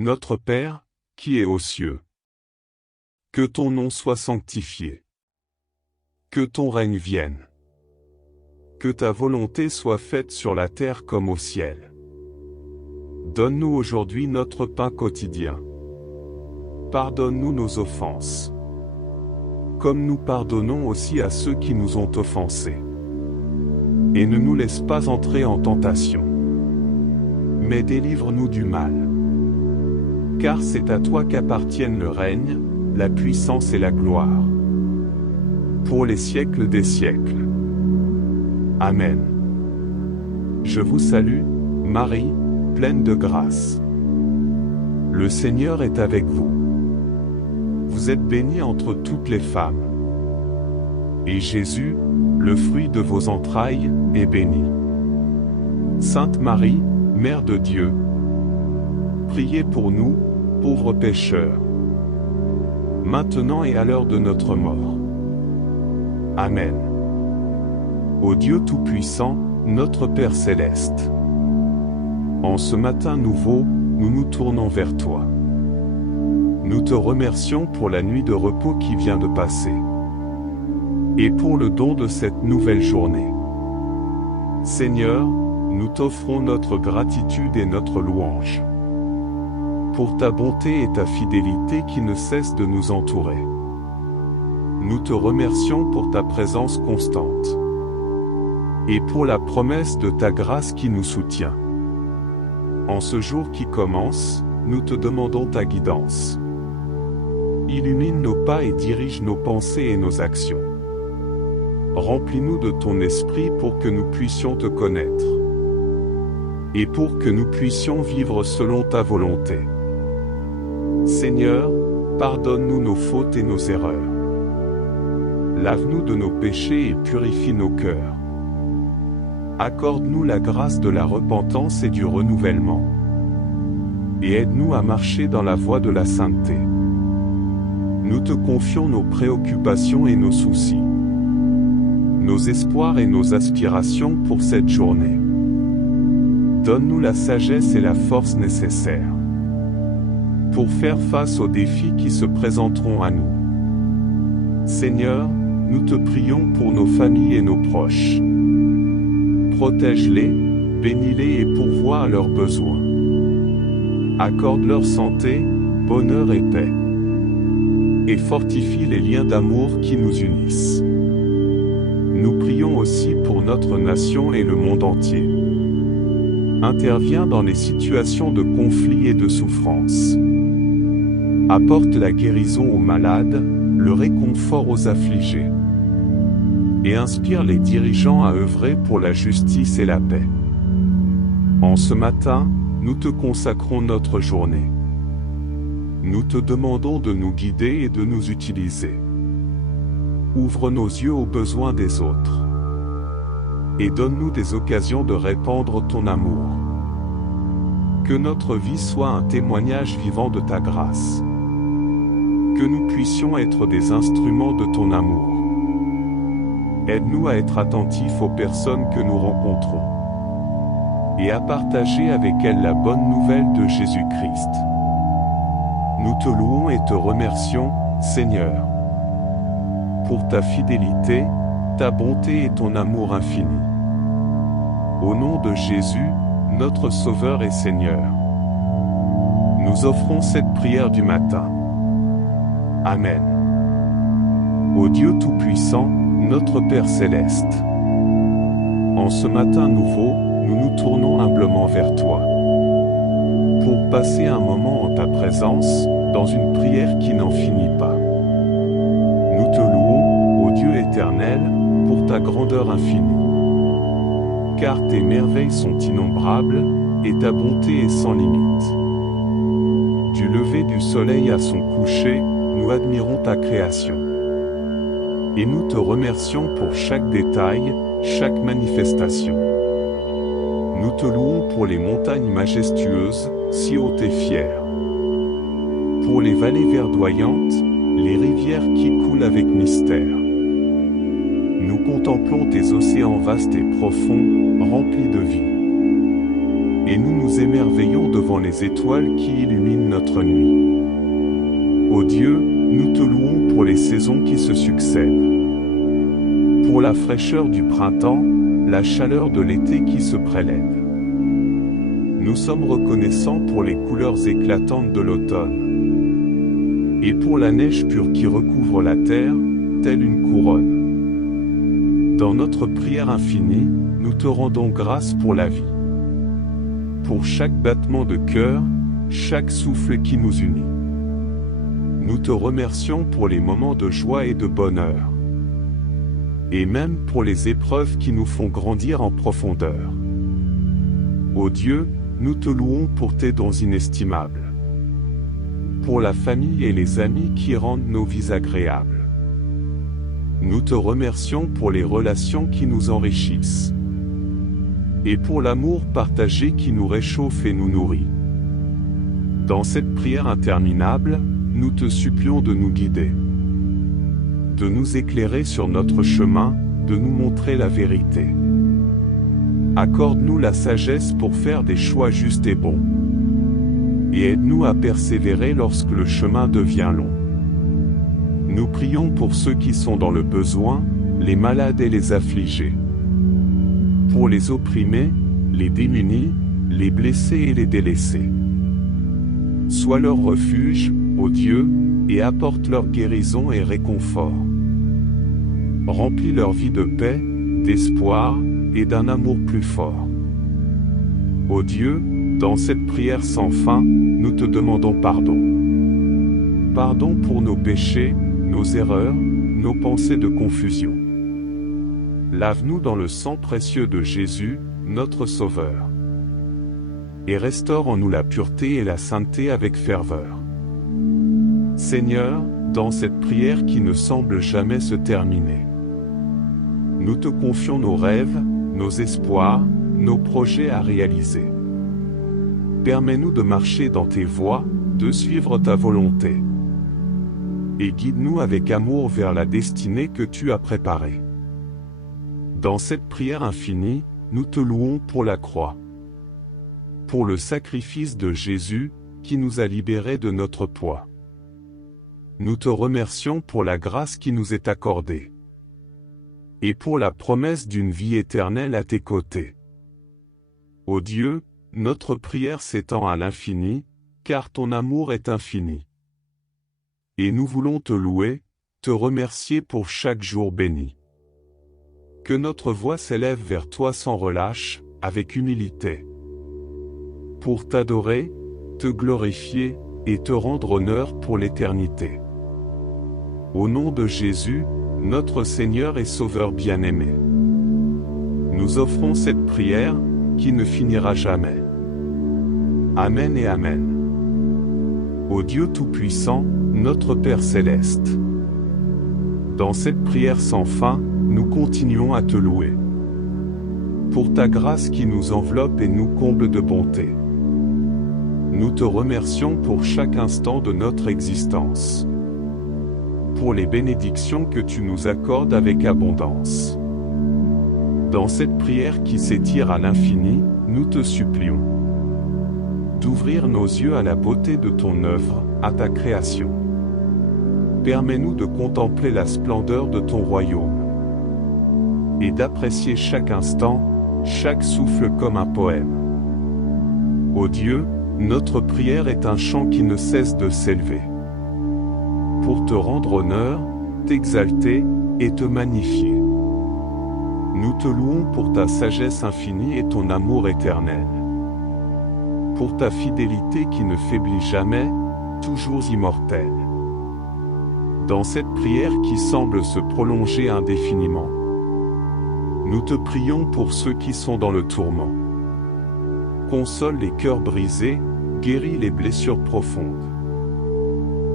Notre Père, qui es aux cieux. Que ton nom soit sanctifié. Que ton règne vienne. Que ta volonté soit faite sur la terre comme au ciel. Donne-nous aujourd'hui notre pain quotidien. Pardonne-nous nos offenses, comme nous pardonnons aussi à ceux qui nous ont offensés. Et ne nous laisse pas entrer en tentation, mais délivre-nous du mal. Car c'est à toi qu'appartiennent le règne, la puissance et la gloire, pour les siècles des siècles. Amen. Je vous salue, Marie, pleine de grâce. Le Seigneur est avec vous. Vous êtes bénie entre toutes les femmes. Et Jésus, le fruit de vos entrailles, est béni. Sainte Marie, Mère de Dieu, priez pour nous, pauvres pécheurs, maintenant et à l'heure de notre mort. Amen. Ô Dieu Tout-Puissant, notre Père Céleste, en ce matin nouveau, nous nous tournons vers toi. Nous te remercions pour la nuit de repos qui vient de passer, et pour le don de cette nouvelle journée. Seigneur, nous t'offrons notre gratitude et notre louange, pour ta bonté et ta fidélité qui ne cessent de nous entourer. Nous te remercions pour ta présence constante, et pour la promesse de ta grâce qui nous soutient. En ce jour qui commence, nous te demandons ta guidance. Illumine nos pas et dirige nos pensées et nos actions. Remplis-nous de ton esprit pour que nous puissions te connaître, et pour que nous puissions vivre selon ta volonté. Seigneur, pardonne-nous nos fautes et nos erreurs. Lave-nous de nos péchés et purifie nos cœurs. Accorde-nous la grâce de la repentance et du renouvellement. Et aide-nous à marcher dans la voie de la sainteté. Nous te confions nos préoccupations et nos soucis, nos espoirs et nos aspirations pour cette journée. Donne-nous la sagesse et la force nécessaires pour faire face aux défis qui se présenteront à nous. Seigneur, nous te prions pour nos familles et nos proches. Protège-les, bénis-les et pourvois à leurs besoins. Accorde leur santé, bonheur et paix. Et fortifie les liens d'amour qui nous unissent. Nous prions aussi pour notre nation et le monde entier. Interviens dans les situations de conflit et de souffrance. Apporte la guérison aux malades, le réconfort aux affligés. Et inspire les dirigeants à œuvrer pour la justice et la paix. En ce matin, nous te consacrons notre journée. Nous te demandons de nous guider et de nous utiliser. Ouvre nos yeux aux besoins des autres. Et donne-nous des occasions de répandre ton amour. Que notre vie soit un témoignage vivant de ta grâce. Que nous puissions être des instruments de ton amour. Aide-nous à être attentifs aux personnes que nous rencontrons et à partager avec elles la bonne nouvelle de Jésus-Christ. Nous te louons et te remercions, Seigneur, pour ta fidélité, ta bonté et ton amour infini. Au nom de Jésus, notre Sauveur et Seigneur, nous offrons cette prière du matin. Amen. Ô Dieu Tout-Puissant, notre Père Céleste, en ce matin nouveau, nous nous tournons humblement vers toi, pour passer un moment en ta présence, dans une prière qui n'en finit pas. Nous te louons, ô Dieu éternel, pour ta grandeur infinie. Car tes merveilles sont innombrables, et ta bonté est sans limite. Du lever du soleil à son coucher, nous admirons ta création. Et nous te remercions pour chaque détail, chaque manifestation. Nous te louons pour les montagnes majestueuses, si hautes et fières. Pour les vallées verdoyantes, les rivières qui coulent avec mystère. Nous contemplons tes océans vastes et profonds, remplis de vie. Et nous nous émerveillons devant les étoiles qui illuminent notre nuit. Ô Dieu, nous te louons pour les saisons qui se succèdent. Pour la fraîcheur du printemps, la chaleur de l'été qui se prélève. Nous sommes reconnaissants pour les couleurs éclatantes de l'automne. Et pour la neige pure qui recouvre la terre, telle une couronne. Dans notre prière infinie, nous te rendons grâce pour la vie. Pour chaque battement de cœur, chaque souffle qui nous unit. Nous te remercions pour les moments de joie et de bonheur. Et même pour les épreuves qui nous font grandir en profondeur. Ô Dieu, nous te louons pour tes dons inestimables. Pour la famille et les amis qui rendent nos vies agréables. Nous te remercions pour les relations qui nous enrichissent. Et pour l'amour partagé qui nous réchauffe et nous nourrit. Dans cette prière interminable, nous te supplions de nous guider. De nous éclairer sur notre chemin, de nous montrer la vérité. Accorde-nous la sagesse pour faire des choix justes et bons. Et aide-nous à persévérer lorsque le chemin devient long. Nous prions pour ceux qui sont dans le besoin, les malades et les affligés. Pour les opprimés, les démunis, les blessés et les délaissés. Sois leur refuge, ô Dieu, et apporte leur guérison et réconfort. Remplis leur vie de paix, d'espoir, et d'un amour plus fort. Ô Dieu, dans cette prière sans fin, nous te demandons pardon. Pardon pour nos péchés, nos erreurs, nos pensées de confusion. Lave-nous dans le sang précieux de Jésus, notre Sauveur. Et restaure en nous la pureté et la sainteté avec ferveur. Seigneur, dans cette prière qui ne semble jamais se terminer, nous te confions nos rêves, nos espoirs, nos projets à réaliser. Permets-nous de marcher dans tes voies, de suivre ta volonté. Et guide-nous avec amour vers la destinée que tu as préparée. Dans cette prière infinie, nous te louons pour la croix. Pour le sacrifice de Jésus, qui nous a libérés de notre poids. Nous te remercions pour la grâce qui nous est accordée. Et pour la promesse d'une vie éternelle à tes côtés. Ô Dieu, notre prière s'étend à l'infini, car ton amour est infini. Et nous voulons te louer, te remercier pour chaque jour béni. Que notre voix s'élève vers toi sans relâche, avec humilité. Pour t'adorer, te glorifier, et te rendre honneur pour l'éternité. Au nom de Jésus, notre Seigneur et Sauveur bien-aimé. Nous offrons cette prière, qui ne finira jamais. Amen et Amen. Ô Dieu Tout-Puissant, notre Père Céleste. Dans cette prière sans fin, nous continuons à te louer. Pour ta grâce qui nous enveloppe et nous comble de bonté. Nous te remercions pour chaque instant de notre existence. Pour les bénédictions que tu nous accordes avec abondance. Dans cette prière qui s'étire à l'infini, nous te supplions d'ouvrir nos yeux à la beauté de ton œuvre, à ta création. Permets-nous de contempler la splendeur de ton royaume et d'apprécier chaque instant, chaque souffle comme un poème. Ô Dieu, notre prière est un chant qui ne cesse de s'élever. Pour te rendre honneur, t'exalter, et te magnifier. Nous te louons pour ta sagesse infinie et ton amour éternel. Pour ta fidélité qui ne faiblit jamais, toujours immortelle. Dans cette prière qui semble se prolonger indéfiniment, nous te prions pour ceux qui sont dans le tourment. Console les cœurs brisés, guéris les blessures profondes.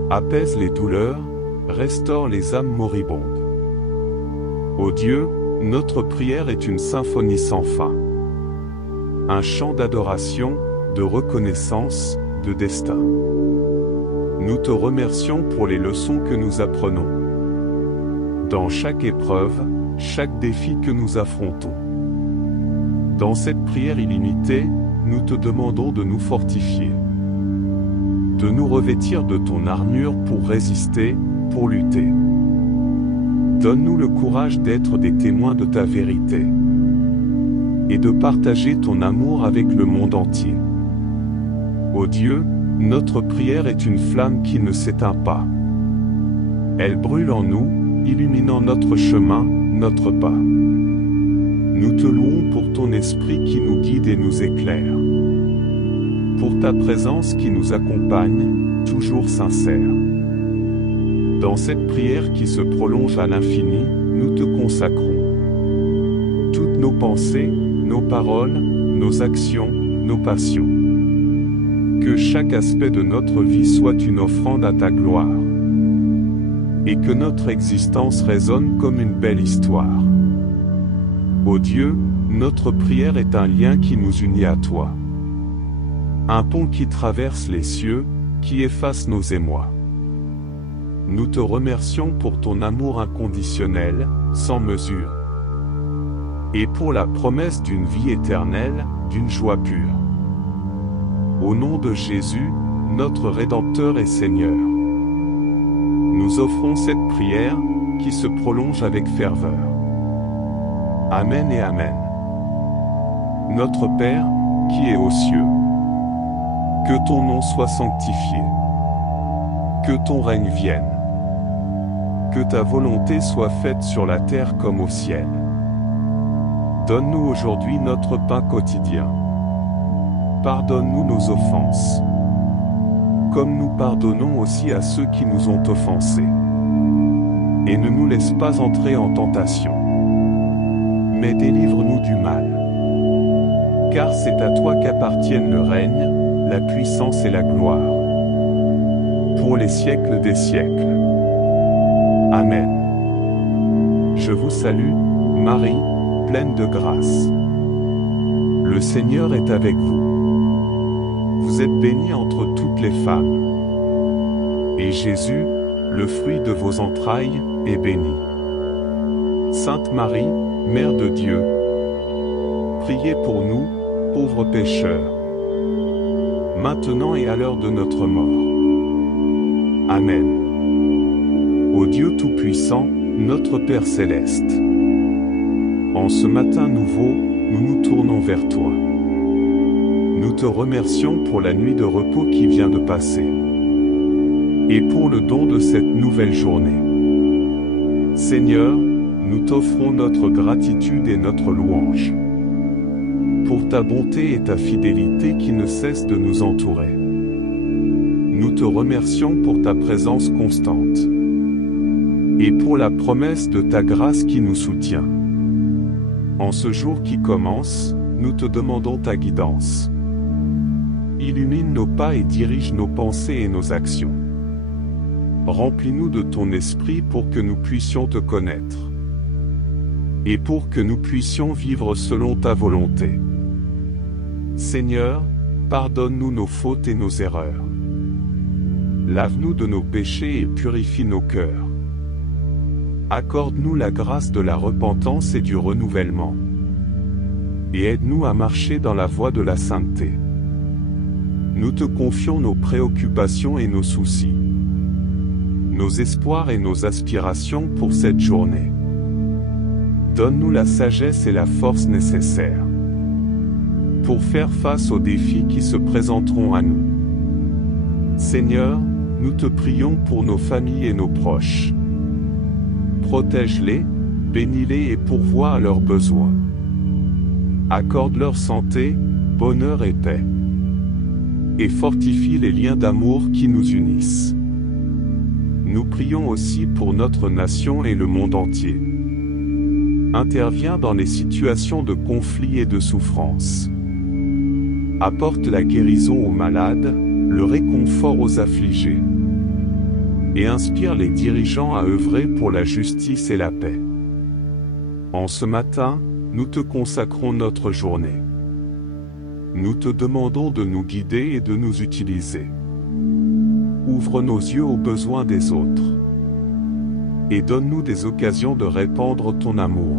Apaise les douleurs, restaure les âmes moribondes. Ô Dieu, notre prière est une symphonie sans fin. Un chant d'adoration, de reconnaissance, de destin. Nous te remercions pour les leçons que nous apprenons. Dans chaque épreuve, chaque défi que nous affrontons. Dans cette prière illimitée, nous te demandons de nous fortifier. de nous revêtir de ton armure pour résister, pour lutter. Donne-nous le courage d'être des témoins de ta vérité et de partager ton amour avec le monde entier. Ô Dieu, notre prière est une flamme qui ne s'éteint pas. Elle brûle en nous, illuminant notre chemin, notre pas. Nous te louons pour ton esprit qui nous guide et nous éclaire. Pour ta présence qui nous accompagne, toujours sincère. Dans cette prière qui se prolonge à l'infini, nous te consacrons. Toutes nos pensées, nos paroles, nos actions, nos passions. Que chaque aspect de notre vie soit une offrande à ta gloire. Et que notre existence résonne comme une belle histoire. Ô Dieu, notre prière est un lien qui nous unit à toi. Un pont qui traverse les cieux, qui efface nos émois. Nous te remercions pour ton amour inconditionnel, sans mesure. Et pour la promesse d'une vie éternelle, d'une joie pure. Au nom de Jésus, notre Rédempteur et Seigneur. Nous offrons cette prière, qui se prolonge avec ferveur. Amen et Amen. Notre Père, qui es aux cieux, que ton nom soit sanctifié. Que ton règne vienne. Que ta volonté soit faite sur la terre comme au ciel. Donne-nous aujourd'hui notre pain quotidien. Pardonne-nous nos offenses, comme nous pardonnons aussi à ceux qui nous ont offensés. Et ne nous laisse pas entrer en tentation, mais délivre-nous du mal. Car c'est à toi qu'appartiennent le règne, la puissance et la gloire, pour les siècles des siècles. Amen. Je vous salue, Marie, pleine de grâce. Le Seigneur est avec vous. Vous êtes bénie entre toutes les femmes. Et Jésus, le fruit de vos entrailles, est béni. Sainte Marie, Mère de Dieu, priez pour nous, pauvres pécheurs, maintenant et à l'heure de notre mort. Amen. Ô Dieu Tout-Puissant, notre Père Céleste, en ce matin nouveau, nous nous tournons vers toi. Nous te remercions pour la nuit de repos qui vient de passer, et pour le don de cette nouvelle journée. Seigneur, nous t'offrons notre gratitude et notre louange, pour ta bonté et ta fidélité qui ne cessent de nous entourer. Nous te remercions pour ta présence constante, et pour la promesse de ta grâce qui nous soutient. En ce jour qui commence, nous te demandons ta guidance. Illumine nos pas et dirige nos pensées et nos actions. Remplis-nous de ton esprit pour que nous puissions te connaître, et pour que nous puissions vivre selon ta volonté. Seigneur, pardonne-nous nos fautes et nos erreurs. Lave-nous de nos péchés et purifie nos cœurs. Accorde-nous la grâce de la repentance et du renouvellement. Et aide-nous à marcher dans la voie de la sainteté. Nous te confions nos préoccupations et nos soucis, nos espoirs et nos aspirations pour cette journée. Donne-nous la sagesse et la force nécessaires pour faire face aux défis qui se présenteront à nous. Seigneur, nous te prions pour nos familles et nos proches. Protège-les, bénis-les et pourvois à leurs besoins. Accorde leur santé, bonheur et paix. Et fortifie les liens d'amour qui nous unissent. Nous prions aussi pour notre nation et le monde entier. Interviens dans les situations de conflit et de souffrance. Apporte la guérison aux malades, le réconfort aux affligés. Et inspire les dirigeants à œuvrer pour la justice et la paix. En ce matin, nous te consacrons notre journée. Nous te demandons de nous guider et de nous utiliser. Ouvre nos yeux aux besoins des autres. Et donne-nous des occasions de répandre ton amour.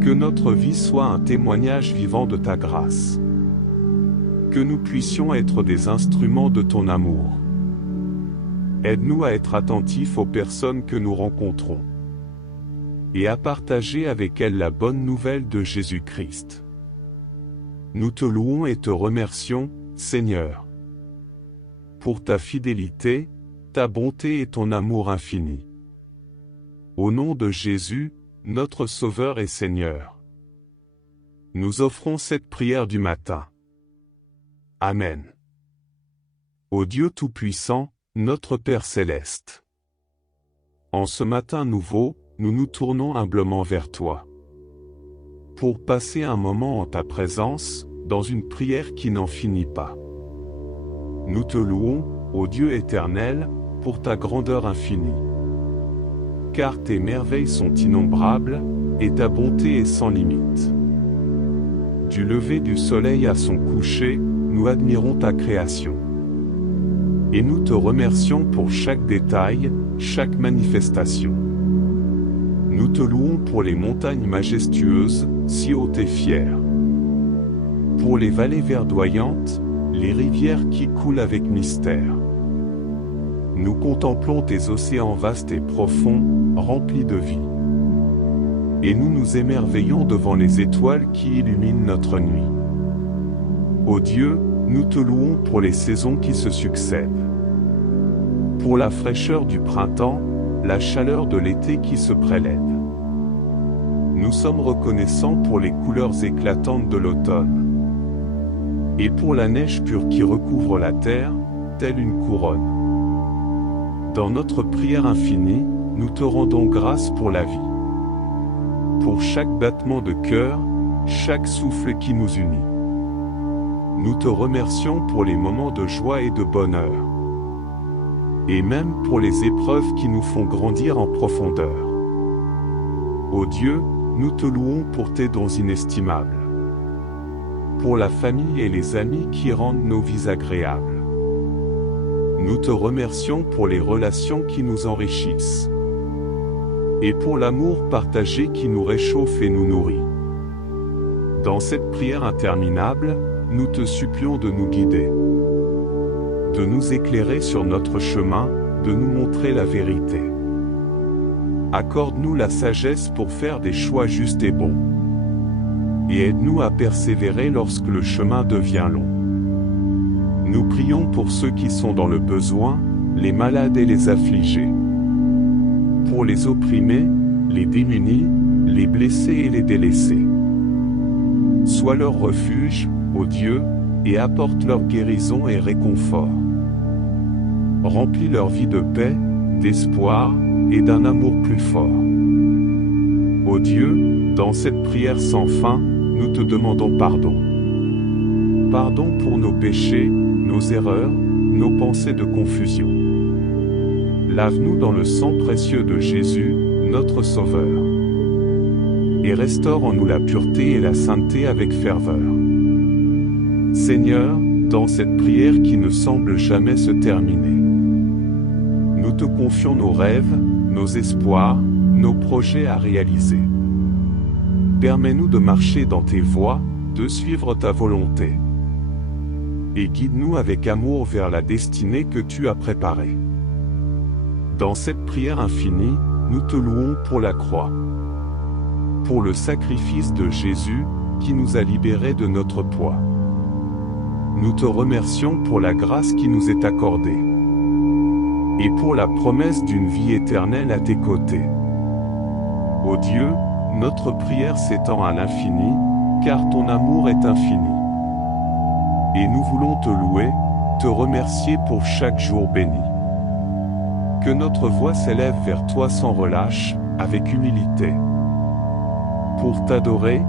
Que notre vie soit un témoignage vivant de ta grâce. que nous puissions être des instruments de ton amour. Aide-nous à être attentifs aux personnes que nous rencontrons et à partager avec elles la bonne nouvelle de Jésus-Christ. Nous te louons et te remercions, Seigneur, pour ta fidélité, ta bonté et ton amour infini. Au nom de Jésus, notre Sauveur et Seigneur, nous offrons cette prière du matin. Amen. Ô Dieu Tout-Puissant, notre Père Céleste, en ce matin nouveau, nous nous tournons humblement vers toi, pour passer un moment en ta présence, dans une prière qui n'en finit pas. Nous te louons, ô Dieu éternel, pour ta grandeur infinie. Car tes merveilles sont innombrables, et ta bonté est sans limite. Du lever du soleil à son coucher, nous admirons ta création. Et nous te remercions pour chaque détail, chaque manifestation. Nous te louons pour les montagnes majestueuses, si hautes et fières. Pour les vallées verdoyantes, les rivières qui coulent avec mystère. Nous contemplons tes océans vastes et profonds, remplis de vie. Et nous nous émerveillons devant les étoiles qui illuminent notre nuit. Ô Dieu, nous te louons pour les saisons qui se succèdent. Pour la fraîcheur du printemps, la chaleur de l'été qui se prélève. Nous sommes reconnaissants pour les couleurs éclatantes de l'automne. Et pour la neige pure qui recouvre la terre, telle une couronne. Dans notre prière infinie, nous te rendons grâce pour la vie. Pour chaque battement de cœur, chaque souffle qui nous unit. Nous te remercions pour les moments de joie et de bonheur. Et même pour les épreuves qui nous font grandir en profondeur. Ô Dieu, nous te louons pour tes dons inestimables. Pour la famille et les amis qui rendent nos vies agréables. Nous te remercions pour les relations qui nous enrichissent. Et pour l'amour partagé qui nous réchauffe et nous nourrit. Dans cette prière interminable, nous te supplions de nous guider. De nous éclairer sur notre chemin, de nous montrer la vérité. Accorde-nous la sagesse pour faire des choix justes et bons. Et aide-nous à persévérer lorsque le chemin devient long. Nous prions pour ceux qui sont dans le besoin, les malades et les affligés. Pour les opprimés, les démunis, les blessés et les délaissés. Sois leur refuge, ô Dieu, et apporte leur guérison et réconfort. Remplis leur vie de paix, d'espoir, et d'un amour plus fort. Ô Dieu, dans cette prière sans fin, nous te demandons pardon. Pardon pour nos péchés, nos erreurs, nos pensées de confusion. Lave-nous dans le sang précieux de Jésus, notre Sauveur. Et restaure en nous la pureté et la sainteté avec ferveur. Seigneur, dans cette prière qui ne semble jamais se terminer, nous te confions nos rêves, nos espoirs, nos projets à réaliser. Permets-nous de marcher dans tes voies, de suivre ta volonté. Et guide-nous avec amour vers la destinée que tu as préparée. Dans cette prière infinie, nous te louons pour la croix. Pour le sacrifice de Jésus, qui nous a libérés de notre poids. Nous te remercions pour la grâce qui nous est accordée. Et pour la promesse d'une vie éternelle à tes côtés. Ô Dieu, notre prière s'étend à l'infini, car ton amour est infini. Et nous voulons te louer, te remercier pour chaque jour béni. Que notre voix s'élève vers toi sans relâche, avec humilité. Pour t'adorer,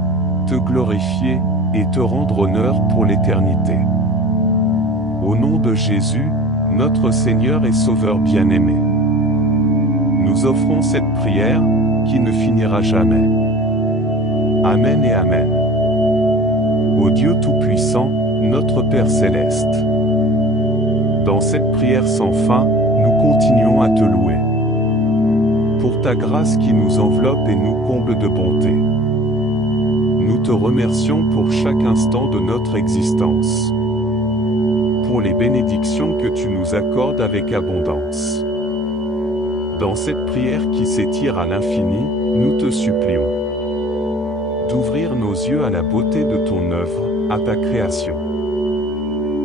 te glorifier, et te rendre honneur pour l'éternité. Au nom de Jésus, notre Seigneur et Sauveur bien-aimé. Nous offrons cette prière, qui ne finira jamais. Amen et Amen. Ô Dieu Tout-Puissant, notre Père Céleste. Dans cette prière sans fin, nous continuons à te louer. Pour ta grâce qui nous enveloppe et nous comble de bonté. Nous te remercions pour chaque instant de notre existence. pour les bénédictions que tu nous accordes avec abondance. Dans cette prière qui s'étire à l'infini, nous te supplions d'ouvrir nos yeux à la beauté de ton œuvre, à ta création.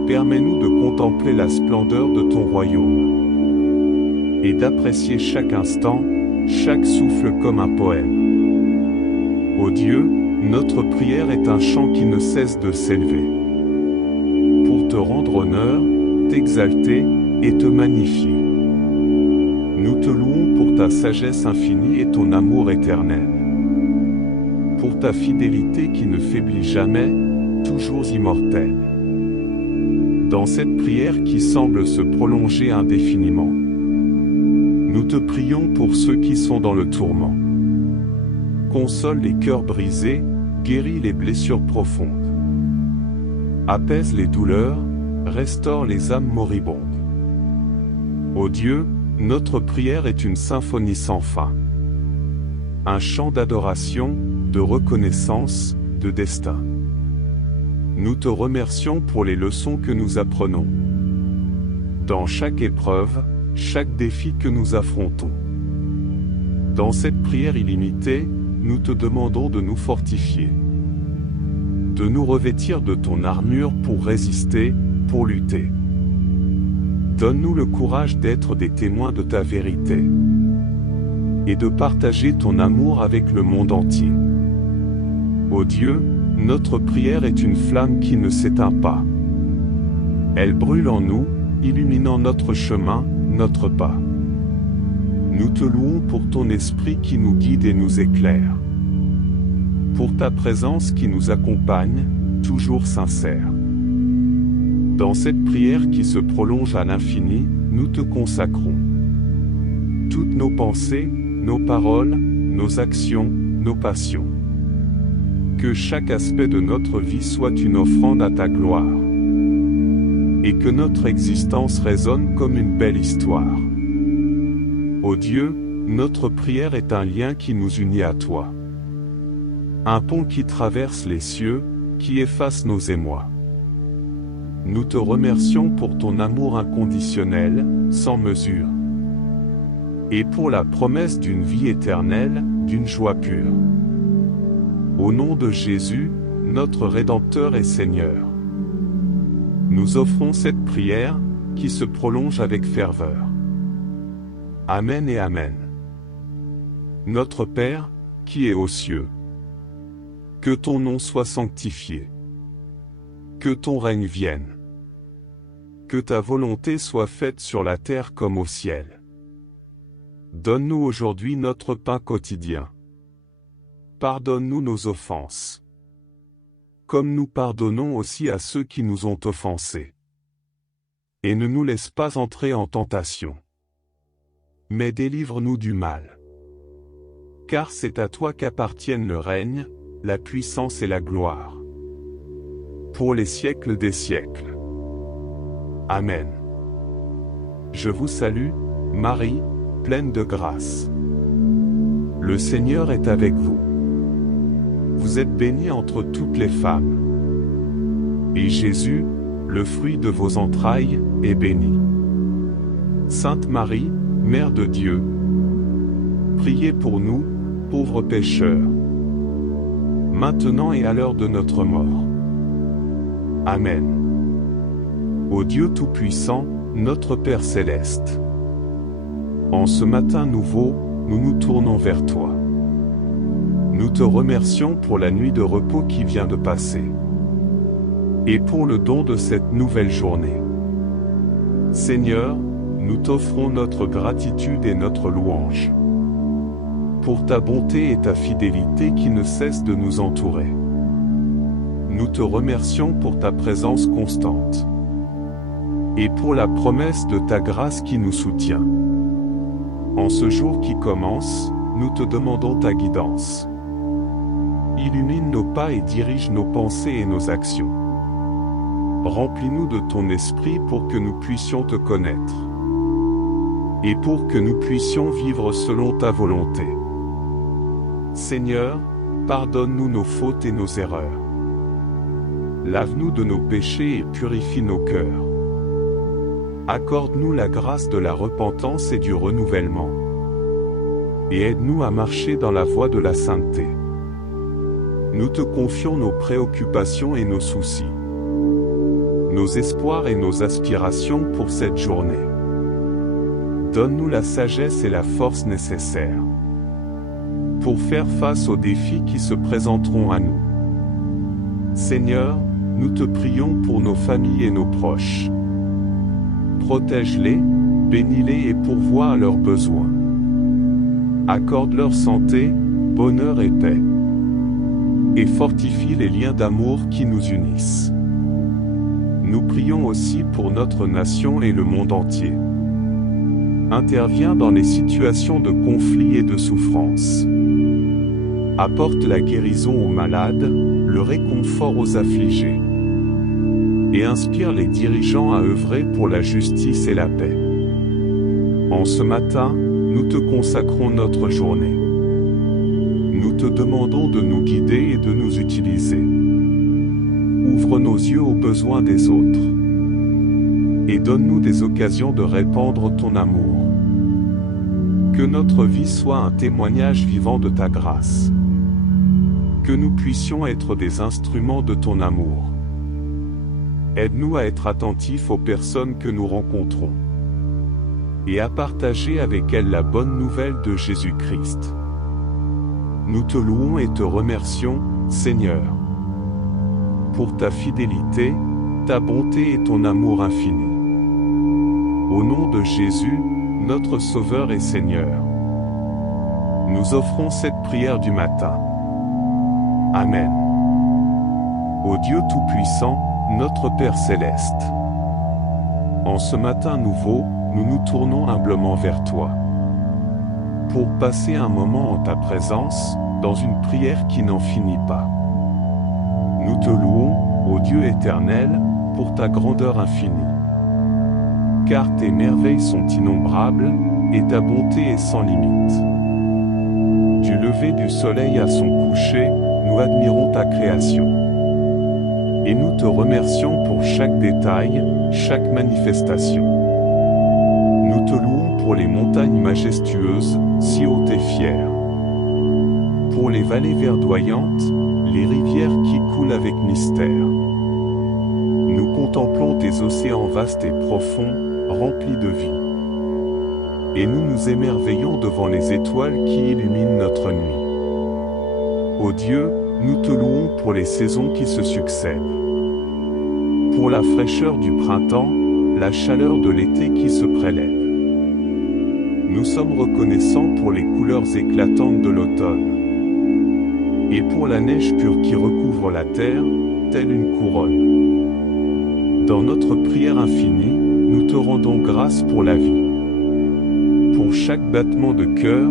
Permets-nous de contempler la splendeur de ton royaume et d'apprécier chaque instant, chaque souffle comme un poème. Ô Dieu, notre prière est un chant qui ne cesse de s'élever pour te rendre honneur, t'exalter et te magnifier. Nous te louons pour ta sagesse infinie et ton amour éternel, pour ta fidélité qui ne faiblit jamais, toujours immortelle. Dans cette prière qui semble se prolonger indéfiniment, nous te prions pour ceux qui sont dans le tourment. Console les cœurs brisés, guéris les blessures profondes. Apaise les douleurs, restaure les âmes moribondes. Ô Dieu, notre prière est une symphonie sans fin. Un chant d'adoration, de reconnaissance, de destin. Nous te remercions pour les leçons que nous apprenons. Dans chaque épreuve, chaque défi que nous affrontons. Dans cette prière illimitée, nous te demandons de nous fortifier, de nous revêtir de ton armure pour résister, pour lutter. Donne-nous le courage d'être des témoins de ta vérité et de partager ton amour avec le monde entier. Ô Dieu, notre prière est une flamme qui ne s'éteint pas. Elle brûle en nous, illuminant notre chemin, notre pas. Nous te louons pour ton esprit qui nous guide et nous éclaire, pour ta présence qui nous accompagne, toujours sincère. Dans cette prière qui se prolonge à l'infini, nous te consacrons toutes nos pensées, nos paroles, nos actions, nos passions. Que chaque aspect de notre vie soit une offrande à ta gloire, et que notre existence résonne comme une belle histoire. Ô Dieu, notre prière est un lien qui nous unit à toi. Un pont qui traverse les cieux, qui efface nos émois. Nous te remercions pour ton amour inconditionnel, sans mesure, et pour la promesse d'une vie éternelle, d'une joie pure. Au nom de Jésus, notre Rédempteur et Seigneur, nous offrons cette prière, qui se prolonge avec ferveur. Amen et Amen. Notre Père, qui es aux cieux, que ton nom soit sanctifié. Que ton règne vienne. Que ta volonté soit faite sur la terre comme au ciel. Donne-nous aujourd'hui notre pain quotidien. Pardonne-nous nos offenses, comme nous pardonnons aussi à ceux qui nous ont offensés. Et ne nous laisse pas entrer en tentation, mais délivre-nous du mal. Car c'est à toi qu'appartiennent le règne, la puissance et la gloire, pour les siècles des siècles. Amen. Je vous salue, Marie, pleine de grâce. Le Seigneur est avec vous. Vous êtes bénie entre toutes les femmes. Et Jésus, le fruit de vos entrailles, est béni. Sainte Marie, Mère de Dieu, priez pour nous, pauvres pécheurs, maintenant et à l'heure de notre mort. Amen. Ô Dieu Tout-Puissant, notre Père Céleste, en ce matin nouveau, nous nous tournons vers toi. Nous te remercions pour la nuit de repos qui vient de passer, et pour le don de cette nouvelle journée. Seigneur, nous t'offrons notre gratitude et notre louange, pour ta bonté et ta fidélité qui ne cessent de nous entourer. Nous te remercions pour ta présence constante, et pour la promesse de ta grâce qui nous soutient. En ce jour qui commence, nous te demandons ta guidance. Illumine nos pas et dirige nos pensées et nos actions. Remplis-nous de ton esprit pour que nous puissions te connaître, et pour que nous puissions vivre selon ta volonté. Seigneur, pardonne-nous nos fautes et nos erreurs. Lave-nous de nos péchés et purifie nos cœurs. Accorde-nous la grâce de la repentance et du renouvellement. Et aide-nous à marcher dans la voie de la sainteté. Nous te confions nos préoccupations et nos soucis, nos espoirs et nos aspirations pour cette journée. Donne-nous la sagesse et la force nécessaires pour faire face aux défis qui se présenteront à nous. Seigneur, nous te prions pour nos familles et nos proches. Protège-les, bénis-les et pourvois à leurs besoins. Accorde leur santé, bonheur et paix. Et fortifie les liens d'amour qui nous unissent. Nous prions aussi pour notre nation et le monde entier. Interviens dans les situations de conflit et de souffrance. Apporte la guérison aux malades, le réconfort aux affligés. Et inspire les dirigeants à œuvrer pour la justice et la paix. En ce matin, nous te consacrons notre journée. Nous te demandons de nous guider et de nous utiliser. Ouvre nos yeux aux besoins des autres. Et donne-nous des occasions de répandre ton amour. Que notre vie soit un témoignage vivant de ta grâce. Que nous puissions être des instruments de ton amour. Aide-nous à être attentifs aux personnes que nous rencontrons. Et à partager avec elles la bonne nouvelle de Jésus-Christ. Nous te louons et te remercions, Seigneur, pour ta fidélité, ta bonté et ton amour infini. Au nom de Jésus, notre Sauveur et Seigneur, nous offrons cette prière du matin. Amen. Ô Dieu Tout-Puissant, notre Père Céleste, en ce matin nouveau, nous nous tournons humblement vers toi, pour passer un moment en ta présence, dans une prière qui n'en finit pas. Nous te louons, ô Dieu éternel, pour ta grandeur infinie. Car tes merveilles sont innombrables, et ta bonté est sans limite. Du lever du soleil à son coucher, nous admirons ta création. Et nous te remercions pour chaque détail, chaque manifestation. Nous te louons pour les montagnes majestueuses, si hautes et fières. Pour les vallées verdoyantes, les rivières qui coulent avec mystère. Nous contemplons tes océans vastes et profonds, remplis de vie. Et nous nous émerveillons devant les étoiles qui illuminent notre nuit. Ô Dieu, nous te louons pour les saisons qui se succèdent. Pour la fraîcheur du printemps, la chaleur de l'été qui se prélève. Nous sommes reconnaissants pour les couleurs éclatantes de l'automne. Et pour la neige pure qui recouvre la terre, telle une couronne. Dans notre prière infinie, nous te rendons grâce pour la vie. Pour chaque battement de cœur,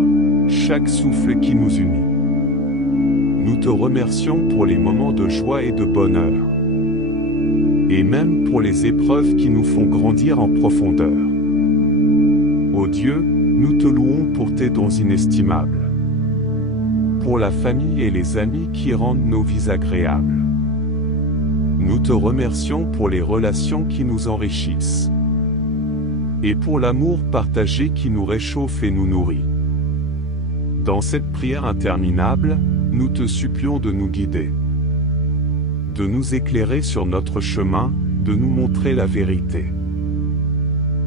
chaque souffle qui nous unit. Nous te remercions pour les moments de joie et de bonheur. Et même pour les épreuves qui nous font grandir en profondeur. Ô Dieu, nous te louons pour tes dons inestimables. Pour la famille et les amis qui rendent nos vies agréables. Nous te remercions pour les relations qui nous enrichissent. Et pour l'amour partagé qui nous réchauffe et nous nourrit. Dans cette prière interminable, nous te supplions de nous guider. De nous éclairer sur notre chemin, de nous montrer la vérité.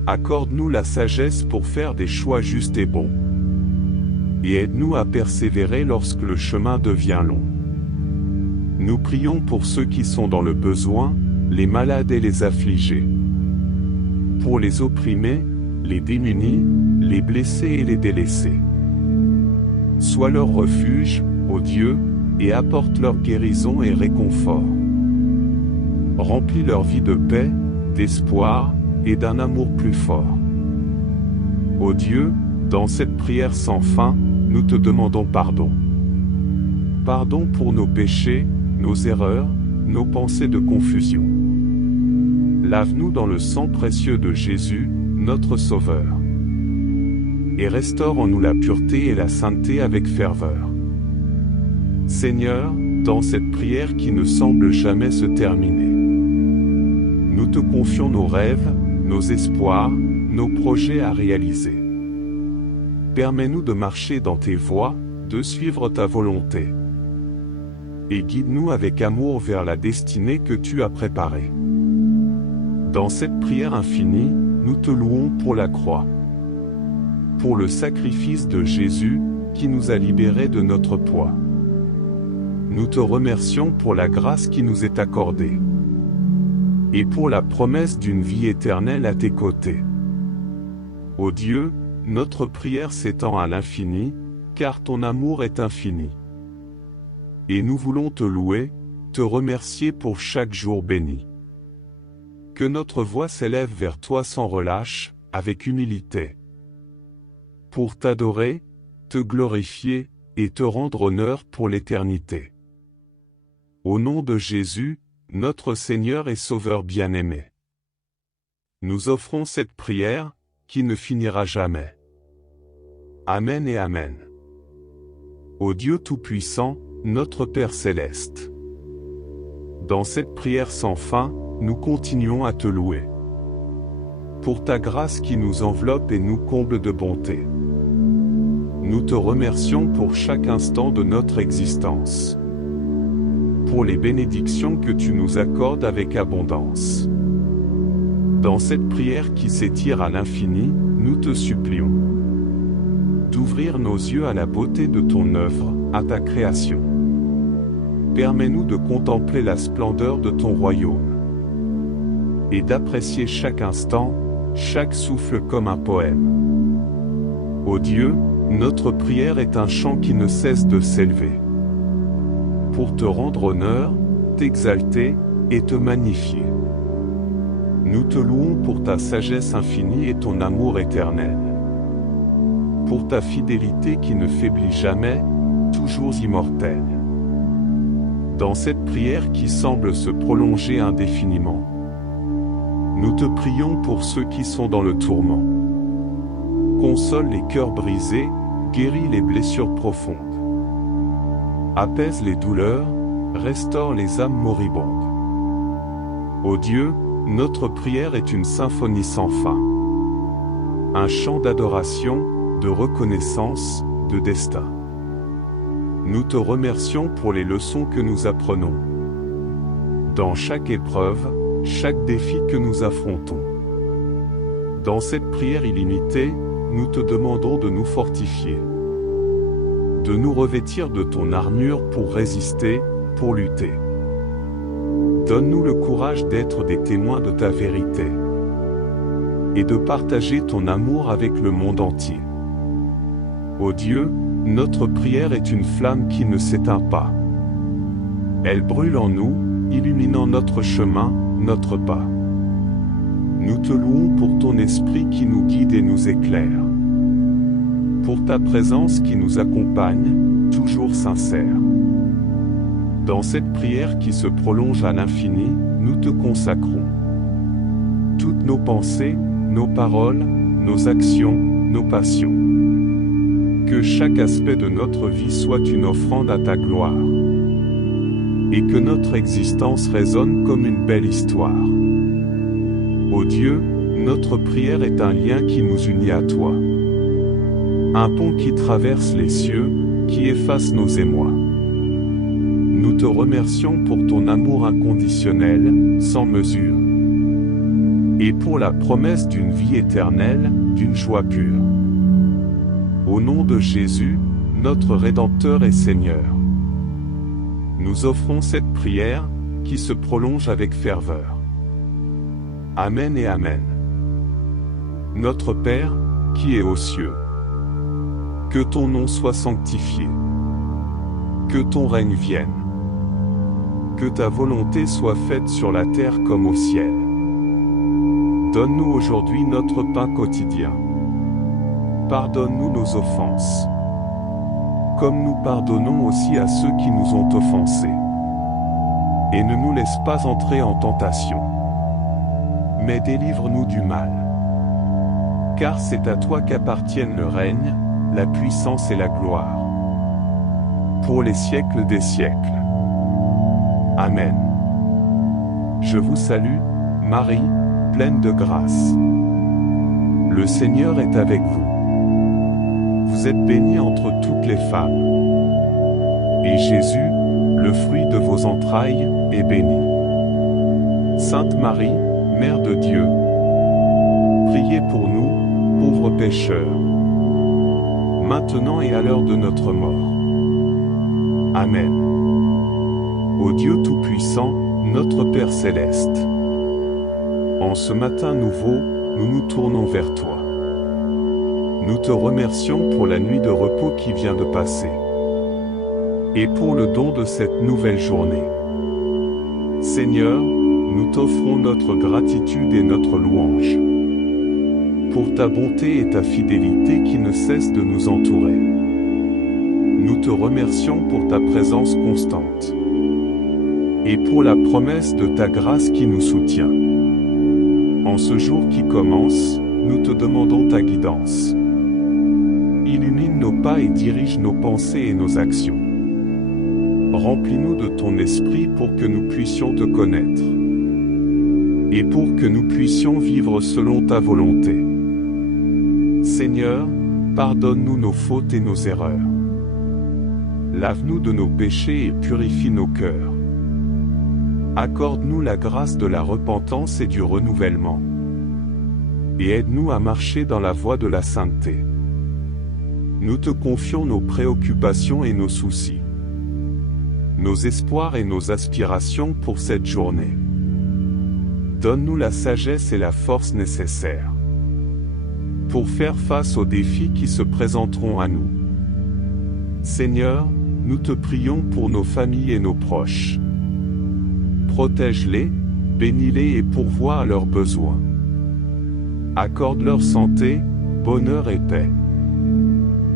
Accorde-nous la sagesse pour faire des choix justes et bons. Et aide-nous à persévérer lorsque le chemin devient long. Nous prions pour ceux qui sont dans le besoin, les malades et les affligés. Pour les opprimés, les démunis, les blessés et les délaissés. Sois leur refuge, ô Dieu, et apporte leur guérison et réconfort. Remplis leur vie de paix, d'espoir, et d'un amour plus fort. Ô Dieu, dans cette prière sans fin, nous te demandons pardon. Pardon pour nos péchés, nos erreurs, nos pensées de confusion. Lave-nous dans le sang précieux de Jésus, notre Sauveur. Et restaure en nous la pureté et la sainteté avec ferveur. Seigneur, dans cette prière qui ne semble jamais se terminer, nous te confions nos rêves, nos espoirs, nos projets à réaliser. Permets-nous de marcher dans tes voies, de suivre ta volonté. Et guide-nous avec amour vers la destinée que tu as préparée. Dans cette prière infinie, nous te louons pour la croix, pour le sacrifice de Jésus, qui nous a libérés de notre poids. Nous te remercions pour la grâce qui nous est accordée, et pour la promesse d'une vie éternelle à tes côtés. Ô Dieu, notre prière s'étend à l'infini, car ton amour est infini. Et nous voulons te louer, te remercier pour chaque jour béni. Que notre voix s'élève vers toi sans relâche, avec humilité, pour t'adorer, te glorifier, et te rendre honneur pour l'éternité. Au nom de Jésus, notre Seigneur et Sauveur bien-aimé, nous offrons cette prière, qui ne finira jamais. Amen et Amen. Ô Dieu Tout-Puissant, notre Père Céleste, dans cette prière sans fin, nous continuons à te louer, pour ta grâce qui nous enveloppe et nous comble de bonté. Nous te remercions pour chaque instant de notre existence, pour les bénédictions que tu nous accordes avec abondance. Dans cette prière qui s'étire à l'infini, nous te supplions d'ouvrir nos yeux à la beauté de ton œuvre, à ta création. Permets-nous de contempler la splendeur de ton royaume et d'apprécier chaque instant, chaque souffle comme un poème. Ô Dieu, notre prière est un chant qui ne cesse de s'élever, pour te rendre honneur, t'exalter, et te magnifier. Nous te louons pour ta sagesse infinie et ton amour éternel, pour ta fidélité qui ne faiblit jamais, toujours immortelle. Dans cette prière qui semble se prolonger indéfiniment, nous te prions pour ceux qui sont dans le tourment. Console les cœurs brisés, guéris les blessures profondes. Apaise les douleurs, restaure les âmes moribondes. Ô Dieu, notre prière est une symphonie sans fin, un chant d'adoration, de reconnaissance, de destin. Nous te remercions pour les leçons que nous apprenons, dans chaque épreuve, chaque défi que nous affrontons. Dans cette prière illimitée, nous te demandons de nous fortifier, de nous revêtir de ton armure pour résister, pour lutter. Donne-nous le courage d'être des témoins de ta vérité et de partager ton amour avec le monde entier. Ô Dieu, notre prière est une flamme qui ne s'éteint pas. Elle brûle en nous, illuminant notre chemin, notre pas. Nous te louons pour ton esprit qui nous guide et nous éclaire, pour ta présence qui nous accompagne, toujours sincère. Dans cette prière qui se prolonge à l'infini, nous te consacrons toutes nos pensées, nos paroles, nos actions, nos passions. Que chaque aspect de notre vie soit une offrande à ta gloire, et que notre existence résonne comme une belle histoire. Ô Dieu, notre prière est un lien qui nous unit à toi, un pont qui traverse les cieux, qui efface nos émois. Nous te remercions pour ton amour inconditionnel, sans mesure, et pour la promesse d'une vie éternelle, d'une joie pure. Au nom de Jésus, notre Rédempteur et Seigneur, nous offrons cette prière, qui se prolonge avec ferveur. Amen et Amen. Notre Père, qui es aux cieux, que ton nom soit sanctifié, que ton règne vienne, que ta volonté soit faite sur la terre comme au ciel. Donne-nous aujourd'hui notre pain quotidien. Pardonne-nous nos offenses, comme nous pardonnons aussi à ceux qui nous ont offensés. Et ne nous laisse pas entrer en tentation, mais délivre-nous du mal. Car c'est à toi qu'appartiennent le règne, la puissance et la gloire, pour les siècles des siècles. Amen. Je vous salue, Marie, pleine de grâce. Le Seigneur est avec vous. Vous êtes bénie entre toutes les femmes. Et Jésus, le fruit de vos entrailles, est béni. Sainte Marie, Mère de Dieu, priez pour nous, pauvres pécheurs, maintenant et à l'heure de notre mort. Amen. Ô Dieu Tout-Puissant, notre Père Céleste, en ce matin nouveau, nous nous tournons vers toi. Nous te remercions pour la nuit de repos qui vient de passer, et pour le don de cette nouvelle journée. Seigneur, nous t'offrons notre gratitude et notre louange, pour ta bonté et ta fidélité qui ne cessent de nous entourer. Nous te remercions pour ta présence constante, et pour la promesse de ta grâce qui nous soutient. En ce jour qui commence, nous te demandons ta guidance. Illumine nos pas et dirige nos pensées et nos actions. Remplis-nous de ton esprit pour que nous puissions te connaître, et pour que nous puissions vivre selon ta volonté. Seigneur, pardonne-nous nos fautes et nos erreurs. Lave-nous de nos péchés et purifie nos cœurs. Accorde-nous la grâce de la repentance et du renouvellement, et aide-nous à marcher dans la voie de la sainteté. Nous te confions nos préoccupations et nos soucis, nos espoirs et nos aspirations pour cette journée. Donne-nous la sagesse et la force nécessaires pour faire face aux défis qui se présenteront à nous. Seigneur, nous te prions pour nos familles et nos proches. Protège-les, bénis-les et pourvois à leurs besoins. Accorde leur santé, bonheur et paix,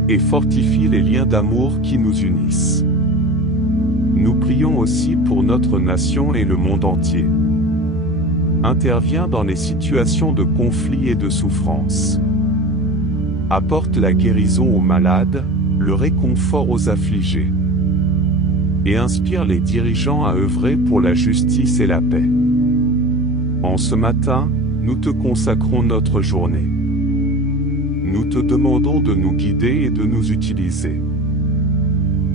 et fortifie les liens d'amour qui nous unissent. Nous prions aussi pour notre nation et le monde entier. Interviens dans les situations de conflit et de souffrance. Apporte la guérison aux malades, le réconfort aux affligés, et inspire les dirigeants à œuvrer pour la justice et la paix. En ce matin, nous te consacrons notre journée. Nous te demandons de nous guider et de nous utiliser.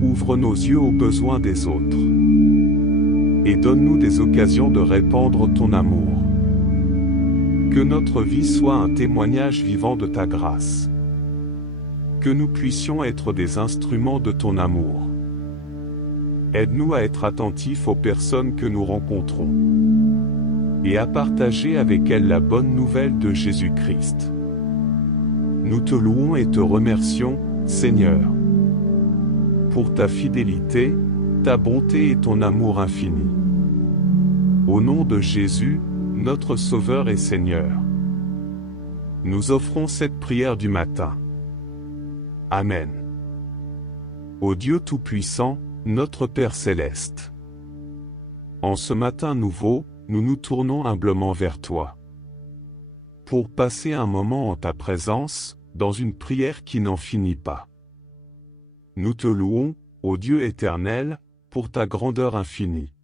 Ouvre nos yeux aux besoins des autres, et donne-nous des occasions de répandre ton amour. Que notre vie soit un témoignage vivant de ta grâce. Que nous puissions être des instruments de ton amour. Aide-nous à être attentifs aux personnes que nous rencontrons, et à partager avec elles la bonne nouvelle de Jésus-Christ. Nous te louons et te remercions, Seigneur, pour ta fidélité, ta bonté et ton amour infini. Au nom de Jésus, notre Sauveur et Seigneur, nous offrons cette prière du matin. Amen. Ô Dieu Tout-Puissant, notre Père Céleste, en ce matin nouveau, nous nous tournons humblement vers toi, pour passer un moment en ta présence, dans une prière qui n'en finit pas. Nous te louons, ô Dieu éternel, pour ta grandeur infinie.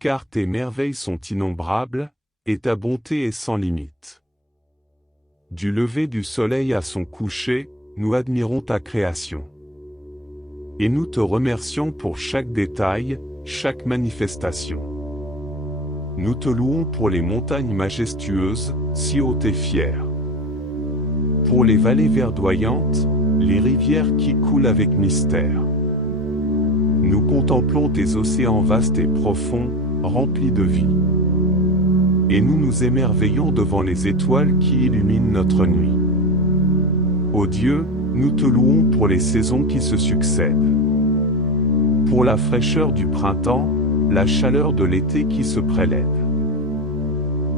Car tes merveilles sont innombrables, et ta bonté est sans limite. Du lever du soleil à son coucher, nous admirons ta création. Et nous te remercions pour chaque détail, chaque manifestation. Nous te louons pour les montagnes majestueuses, si hautes et fières. Pour les vallées verdoyantes, les rivières qui coulent avec mystère. Nous contemplons tes océans vastes et profonds, remplis de vie. Et nous nous émerveillons devant les étoiles qui illuminent notre nuit. Ô Dieu, nous te louons pour les saisons qui se succèdent. Pour la fraîcheur du printemps, la chaleur de l'été qui se prélève.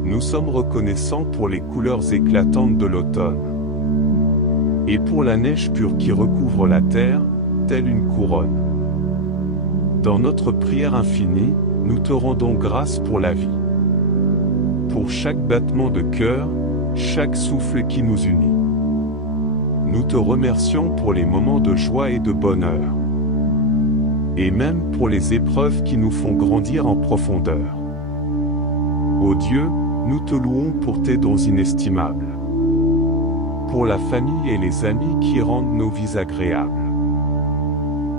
Nous sommes reconnaissants pour les couleurs éclatantes de l'automne, et pour la neige pure qui recouvre la terre, telle une couronne. Dans notre prière infinie, nous te rendons grâce pour la vie, pour chaque battement de cœur, chaque souffle qui nous unit. Nous te remercions pour les moments de joie et de bonheur, et même pour les épreuves qui nous font grandir en profondeur. Ô Dieu, nous te louons pour tes dons inestimables. Pour la famille et les amis qui rendent nos vies agréables.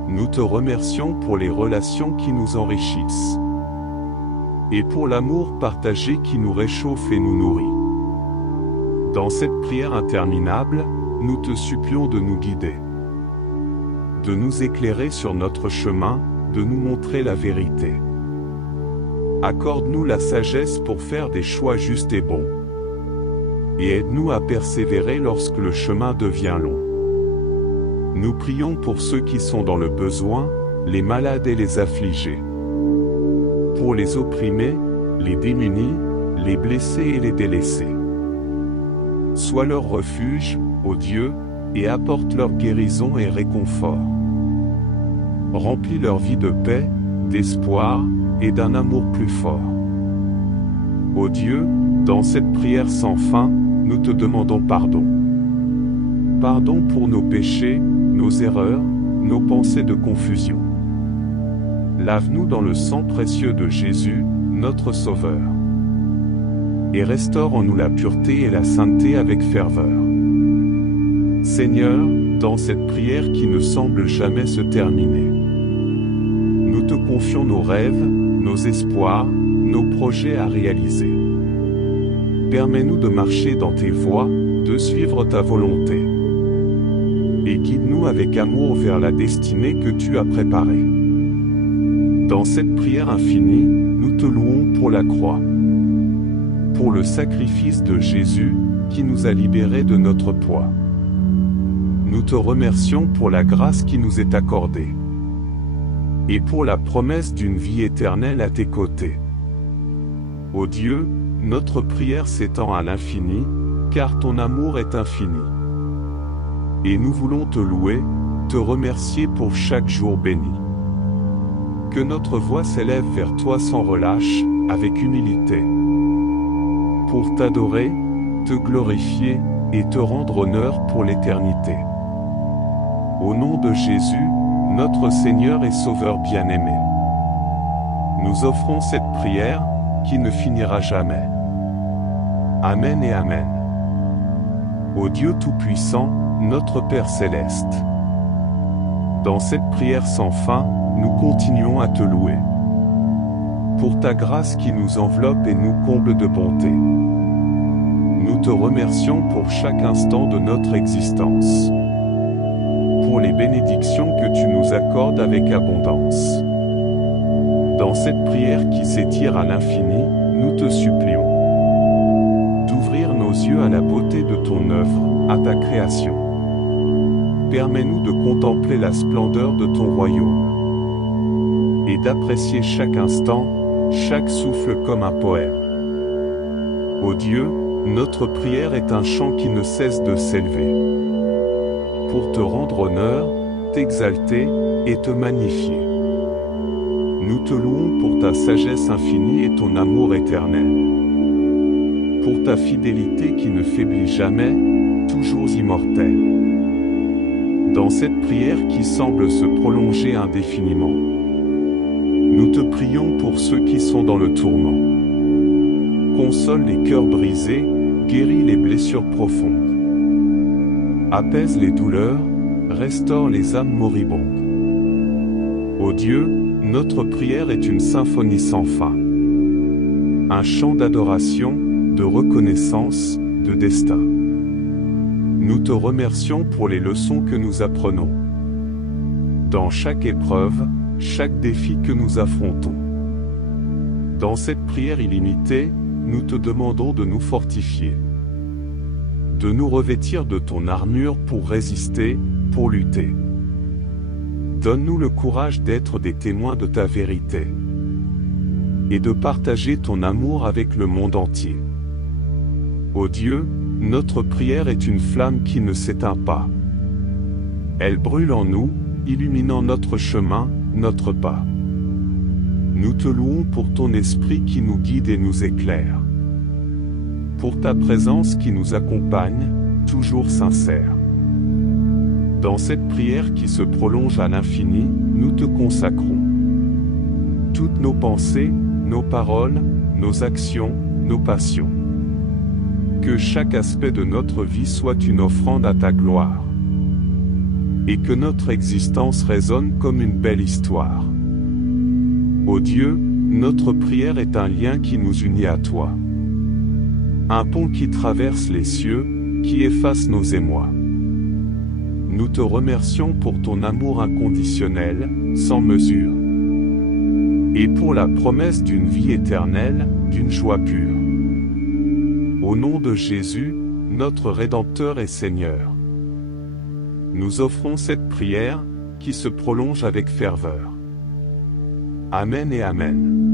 Nous te remercions pour les relations qui nous enrichissent. Et pour l'amour partagé qui nous réchauffe et nous nourrit. Dans cette prière interminable, nous te supplions de nous guider. De nous éclairer sur notre chemin, de nous montrer la vérité. Accorde-nous la sagesse pour faire des choix justes et bons. Et aide-nous à persévérer lorsque le chemin devient long. Nous prions pour ceux qui sont dans le besoin, les malades et les affligés. Pour les opprimés, les démunis, les blessés et les délaissés. Sois leur refuge, ô Dieu, et apporte leur guérison et réconfort. Remplis leur vie de paix, d'espoir, et d'un amour plus fort. Ô Dieu, dans cette prière sans fin, nous te demandons pardon. Pardon pour nos péchés, nos erreurs, nos pensées de confusion. Lave-nous dans le sang précieux de Jésus, notre Sauveur. Et restaure en nous la pureté et la sainteté avec ferveur. Seigneur, dans cette prière qui ne semble jamais se terminer, nous te confions nos rêves, nos espoirs, nos projets à réaliser. Permets-nous de marcher dans tes voies, de suivre ta volonté. Et guide-nous avec amour vers la destinée que tu as préparée. Dans cette prière infinie, nous te louons pour la croix. Pour le sacrifice de Jésus, qui nous a libérés de notre poids. Nous te remercions pour la grâce qui nous est accordée. Et pour la promesse d'une vie éternelle à tes côtés. Ô Dieu, notre prière s'étend à l'infini, car ton amour est infini. Et nous voulons te louer, te remercier pour chaque jour béni. Que notre voix s'élève vers toi sans relâche, avec humilité. Pour t'adorer, te glorifier, et te rendre honneur pour l'éternité. Au nom de Jésus, notre Seigneur et Sauveur bien-aimé. Nous offrons cette prière, qui ne finira jamais. Amen et Amen. Ô Dieu Tout-Puissant, notre Père Céleste. Dans cette prière sans fin, nous continuons à te louer. Pour ta grâce qui nous enveloppe et nous comble de bonté. Nous te remercions pour chaque instant de notre existence. Pour les bénédictions que tu nous accordes avec abondance. Dans cette prière qui s'étire à l'infini, nous te supplions d'ouvrir nos yeux à la beauté de ton œuvre, à ta création. Permets-nous de contempler la splendeur de ton royaume et d'apprécier chaque instant, chaque souffle comme un poème. Ô Dieu, notre prière est un chant qui ne cesse de s'élever. Pour te rendre honneur, t'exalter et te magnifier. Nous te louons pour ta sagesse infinie et ton amour éternel. Pour ta fidélité qui ne faiblit jamais, toujours immortelle. Dans cette prière qui semble se prolonger indéfiniment, nous te prions pour ceux qui sont dans le tourment. Console les cœurs brisés, guéris les blessures profondes. Apaise les douleurs, restaure les âmes moribondes. Ô Dieu, notre prière est une symphonie sans fin. Un chant d'adoration, de reconnaissance, de destin. Nous te remercions pour les leçons que nous apprenons. Dans chaque épreuve, chaque défi que nous affrontons. Dans cette prière illimitée, nous te demandons de nous fortifier. De nous revêtir de ton armure pour résister, pour lutter. Donne-nous le courage d'être des témoins de ta vérité. Et de partager ton amour avec le monde entier. Ô Dieu, notre prière est une flamme qui ne s'éteint pas. Elle brûle en nous, illuminant notre chemin, notre pas. Nous te louons pour ton esprit qui nous guide et nous éclaire. Pour ta présence qui nous accompagne, toujours sincère. Dans cette prière qui se prolonge à l'infini, nous te consacrons. Toutes nos pensées, nos paroles, nos actions, nos passions. Que chaque aspect de notre vie soit une offrande à ta gloire. Et que notre existence résonne comme une belle histoire. Ô Dieu, notre prière est un lien qui nous unit à toi. Un pont qui traverse les cieux, qui efface nos émois. Nous te remercions pour ton amour inconditionnel, sans mesure. Et pour la promesse d'une vie éternelle, d'une joie pure. Au nom de Jésus, notre Rédempteur et Seigneur. Nous offrons cette prière, qui se prolonge avec ferveur. Amen et Amen.